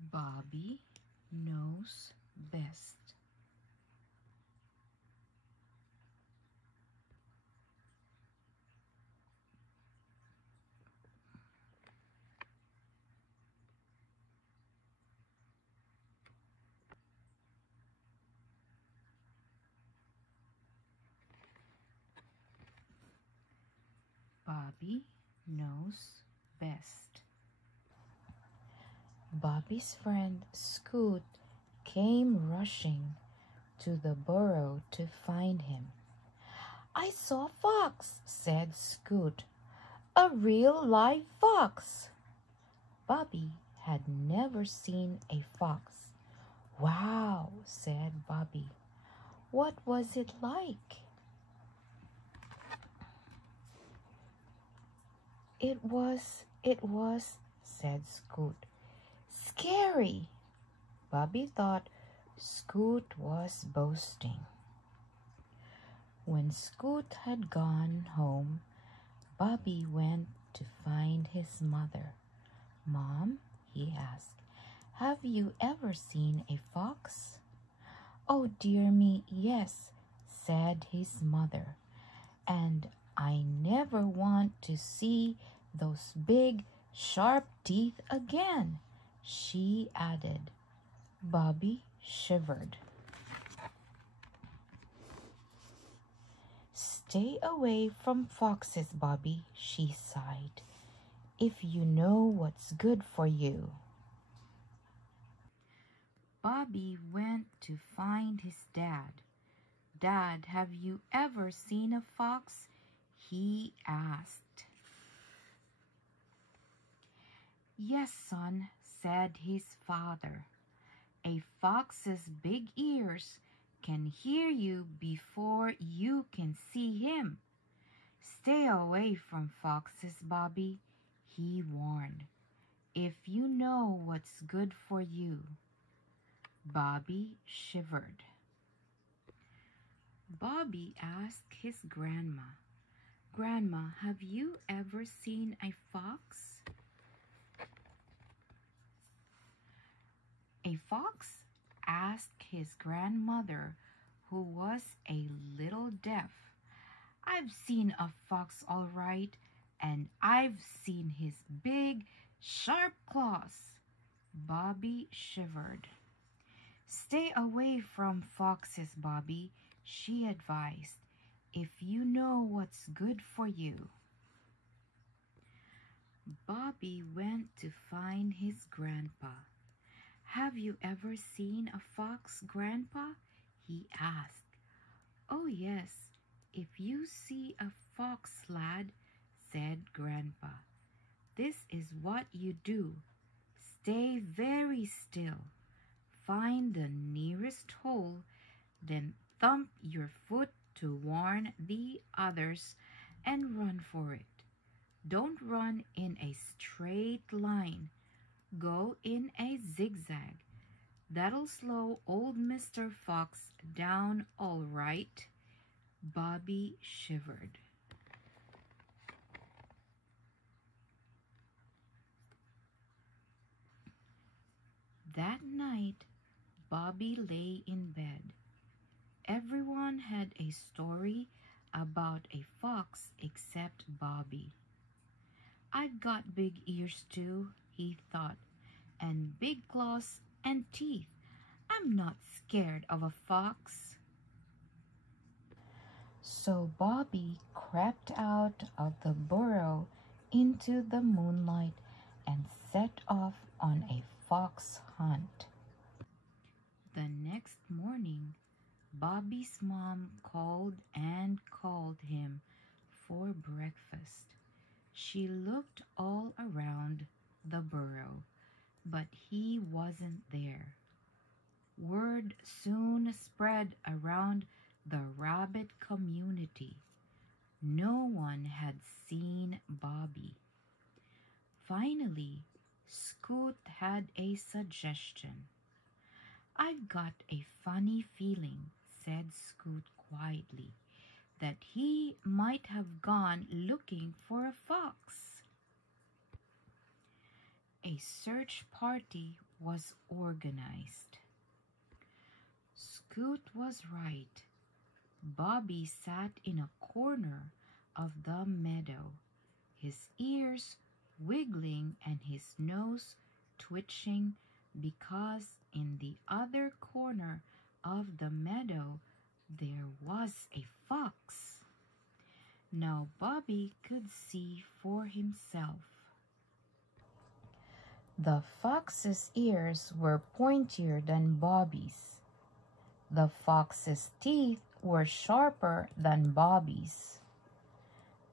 Bobby knows best. Bobby knows best. Bobby's friend Scoot came rushing to the burrow to find him. "I saw a fox," said Scoot. "A real live fox." Bobby had never seen a fox. "Wow," said Bobby. "What was it like?" It was, said Scoot. "Scary." Bobby thought Scoot was boasting. When Scoot had gone home, Bobby went to find his mother. "Mom," he asked, "have you ever seen a fox?" "Oh, dear me, yes," said his mother. "And I never want to see those big, sharp teeth again," she added. Bobby shivered. "Stay away from foxes, Bobby," she sighed, "if you know what's good for you." Bobby went to find his dad. "Dad, have you ever seen a fox?" he asked. "Yes, son," said his father. "A fox's big ears can hear you before you can see him." "Stay away from foxes, Bobby," he warned, "if you know what's good for you." Bobby shivered. Bobby asked his grandma, "Grandma, have you ever seen a fox?" "A fox?" asked his grandmother, who was a little deaf. "I've seen a fox all right, and I've seen his big, sharp claws." Bobby shivered. "Stay away from foxes, Bobby," she advised, "if you know what's good for you." Bobby went to find his grandpa. "Have you ever seen a fox, Grandpa?" he asked. "Oh, yes, if you see a fox, lad," said Grandpa, "this is what you do. Stay very still. Find the nearest hole, then thump your foot to warn the others and run for it. Don't run in a straight line. Go in a zigzag. That'll slow old Mr. Fox down all right." Bobby shivered. That night, Bobby lay in bed. Everyone had a story about a fox except Bobby. "I've got big ears too," he thought, "and big claws and teeth. I'm not scared of a fox." So Bobby crept out of the burrow into the moonlight and set off on a fox hunt. The next morning, Bobby's mom called and called him for breakfast. She looked all around the burrow, but he wasn't there. Word soon spread around the rabbit community. No one had seen Bobby. Finally, Scoot had a suggestion. "I've got a funny feeling," said Scoot quietly, "that he might have gone looking for a fox." A search party was organized. Scoot was right. Bobby sat in a corner of the meadow, his ears wiggling and his nose twitching because in the other corner of the meadow there was a fox. Now Bobby could see for himself. The fox's ears were pointier than Bobby's. The fox's teeth were sharper than Bobby's.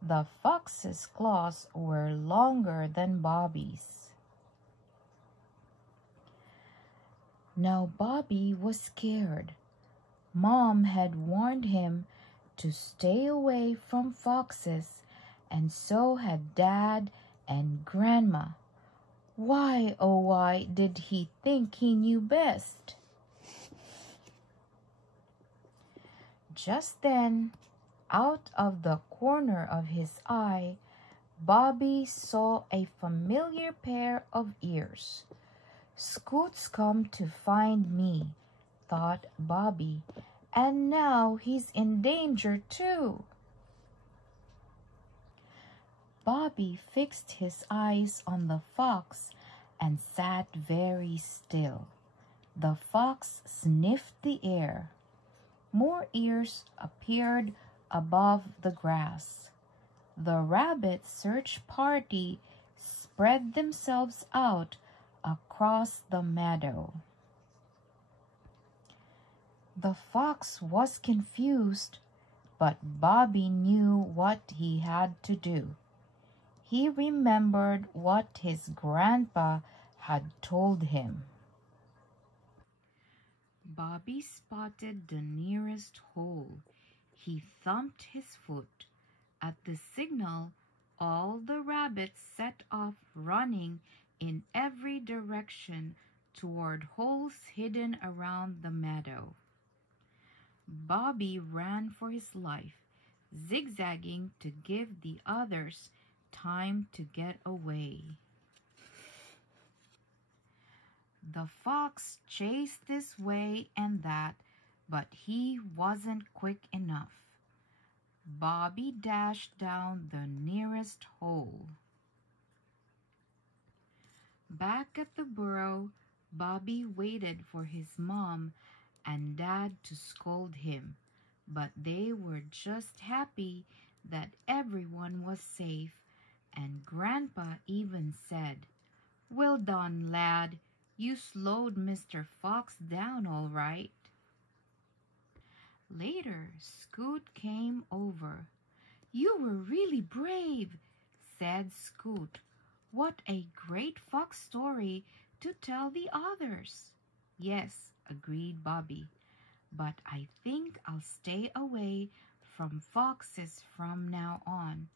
The fox's claws were longer than Bobby's. Now Bobby was scared. Mom had warned him to stay away from foxes, and so had Dad and Grandma. Why, oh why, did he think he knew best? Just then, out of the corner of his eye, Bobby saw a familiar pair of ears. Scoot's come to find me, thought Bobby, and now he's in danger too. Bobby fixed his eyes on the fox and sat very still. The fox sniffed the air. More ears appeared above the grass. The rabbit search party spread themselves out across the meadow. The fox was confused, but Bobby knew what he had to do. He remembered what his grandpa had told him. Bobby spotted the nearest hole. He thumped his foot. At the signal, all the rabbits set off running in every direction toward holes hidden around the meadow. Bobby ran for his life, zigzagging to give the others time to get away. The fox chased this way and that, but he wasn't quick enough. Bobby dashed down the nearest hole. Back at the burrow, Bobby waited for his mom and Dad to scold him, but they were just happy that everyone was safe, and Grandpa even said, "Well done, lad. You slowed Mr. Fox down all right." Later, Scoot came over. "You were really brave," said Scoot. "What a great fox story to tell the others." "Yes," agreed Bobby, "but I think I'll stay away from foxes from now on.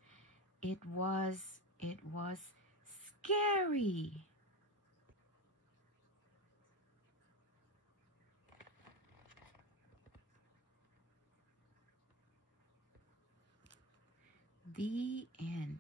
It was scary." The end.